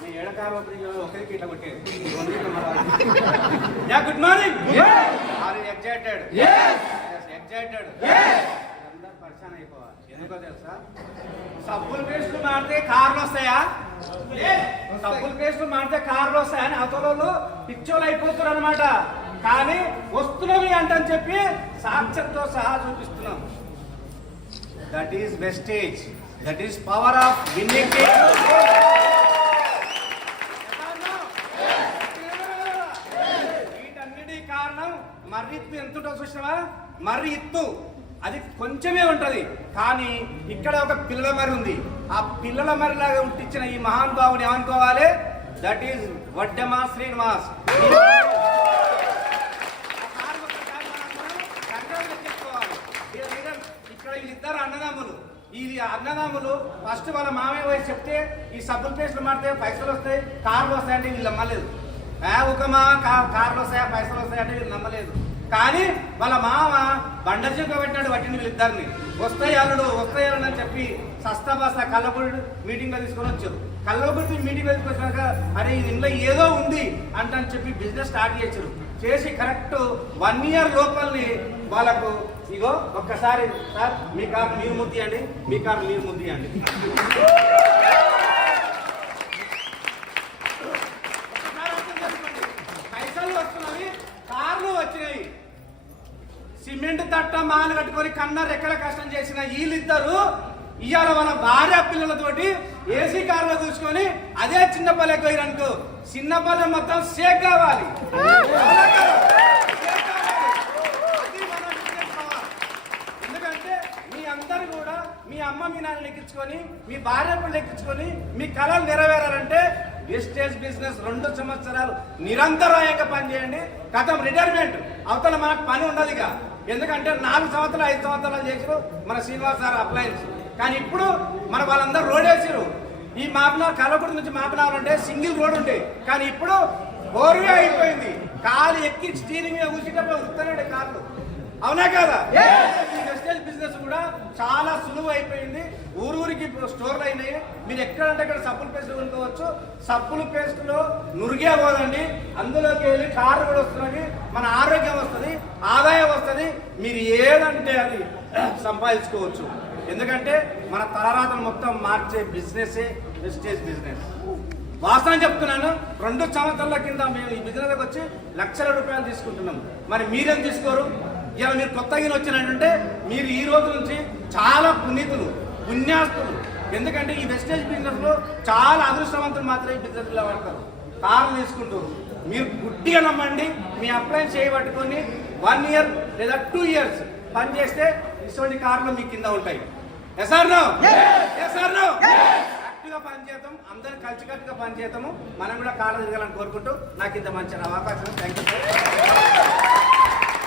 నేను ఏడకారు ఒకరికి ఇట్లా కొట్టేది. Yeah good morning. Are you excited? Excited. అందరూ పరిచయం అయిపోవాలి. ఎందుకో తెలుసా, సబ్బుల పేస్టులు మాడితే కార్లు వస్తాయా? సబ్బుల పేస్టులు మాడితే కార్లు వస్తాయని అవతలలో పిచ్చోళ్ళు అయిపోతారు అనమాట. కానీ వస్తున్నవి అంటని చెప్పి సాక్ష్యంతో సహా చూపిస్తున్నాం. That is wastage. That is power of winning. వీటన్నిటి కారణం మర్రి ఇత్తు. ఎంత ఉంటుందో చూసినావా? మర్రి ఇత్తు అది కొంచెమే ఉంటది, కానీ ఇక్కడ ఒక పిల్లల మర్రి ఉంది. ఆ పిల్లల మర్రిలాగా ఉంటించిన ఈ మహానుభావుని ఏమనుకోవాలి? That is Vaddema Srinivas. ఇక్కడ వీళ్ళిద్దరు అన్నదమ్ములు. ఈ అన్నదమ్ములు ఫస్ట్ వాళ్ళ మామయ్య వయసు చెప్తే ఈ సబ్బుల పేస్టులు మాడితే పైసలు వస్తాయి, కార్లు వస్తాయంటే వీళ్ళు నమ్మలేదు. ఒకమా కార్లు వస్తాయా పైసలు వస్తాయంటే వీళ్ళు నమ్మలేదు. కానీ వాళ్ళ మామ బండజీక పెట్టినాడు వట్టిని వీళ్ళిద్దరిని. వస్తాయి అల్లుడు అని చెప్పి సస్తా బస్తా కల్లగుడి మీటింగ్ లో తీసుకొని వచ్చారు. కల్లగుడి మీటింగ్ లో తీసుకొచ్చాక అరే ఇంట్లో ఏదో ఉంది అంటని చెప్పి బిజినెస్ స్టార్ట్ చేశారు. చేసి కరెక్ట్ 1 year లోపల్ని వాళ్ళకు ఇగో ఒక్కసారి సార్ మీ కారు మీరు ముద్ది అండి, మీ కారు మీరు ముద్ది అండి. పైసలు వస్తున్నాయి, కార్లు వచ్చినాయి. సిమెంట్ తట్ట మాలు కట్టుకొని కన్నా రెక్కల కష్టం చేసిన వీళ్ళిద్దరు ఇవాళ మన భార్య పిల్లలతోటి ఏసీ కారులో కూర్చుకొని అదే చిన్నపల్లె పోయిరనుకో, చిన్నపల్లె మొత్తం షేక్ కావాలి. ఎందుకంటే మీ అందరు కూడా మీ అమ్మ మీ నాన్న ఎక్కించుకొని మీ భార్య పిల్లలు ఎక్కించుకొని మీ కళలు నెరవేరాలంటే వెస్టేజ్ బిజినెస్ 2 సంవత్సరాలు నిరంతరాయంగా పనిచేయండి. గతం రిటైర్మెంట్ అవతల మనకు పని ఉండదుగా. ఎందుకంటే 4 సంవత్సరాలు 5 సంవత్సరాలు చేసారు మన శ్రీనివాస్ సార్ అప్లయన్స్. కానీ ఇప్పుడు మన వాళ్ళందరూ రోడ్ వేసారు. ఈ మాపనార్ కలవకుడి నుంచి మాపనార్ ఉంటే సింగిల్ రోడ్ ఉండే, కానీ ఇప్పుడు 4 అయిపోయింది. కాలు ఎక్కి స్టీరింగ్ మీద కూర్చుంటే ఉత్తరాడే కార్లు. అవునా కదా? వెస్టేజ్ బిజినెస్ కూడా చాలా సులువు అయిపోయింది. ఊరికి స్టోర్లు అయినాయి. మీరు ఎక్కడంటే అక్కడ సబ్బుల పేస్టులు కొనుక్కోవచ్చు. సబ్బుల పేస్టులో నురిగే పోదండి, అందులోకి వెళ్ళి కారు కూడా వస్తున్నది, మన ఆరోగ్యం వస్తుంది, ఆదాయం వస్తుంది. మీరు ఏదంటే అది సంపాదించుకోవచ్చు. ఎందుకంటే మన తలరాతను మొత్తం మార్చే బిజినెసే వెస్టేజ్ బిజినెస్. వాస్తవం చెప్తున్నాను. 2 సంవత్సరాల కింద మేము ఈ బిజినెస్కి వచ్చి లక్షల రూపాయలు తీసుకుంటున్నాం. మరి మీరేం తీసుకోరు? ఇలా మీరు కొత్తగా వచ్చినట్టుంటే మీరు ఈ రోజు నుంచి చాలా పుణ్యాస్తులు. ఎందుకంటే ఈ వెస్టేజ్ బిజినెస్ లో చాలా అదృష్టవంతులు మాత్రమే ఈ బిజినెస్ లో పడతారు. కార్లు తీసుకుంటారు. మీరు గుడ్డిగా నమ్మండి. మీ అప్లయన్స్ చేయబట్టుకొని 1 year లేదా 2 years పని చేస్తే ఇటువంటి కార్లు మీ కింద ఉంటాయి. ఎస్ఆర్నో యాక్టివ్గా పనిచేద్దాం, అందరు కలిసికట్టుగా పనిచేద్దాము. మనం కూడా కార్లు తిరగాలని కోరుకుంటూ నాకు ఇంత మంచి అవకాశం. Thank you.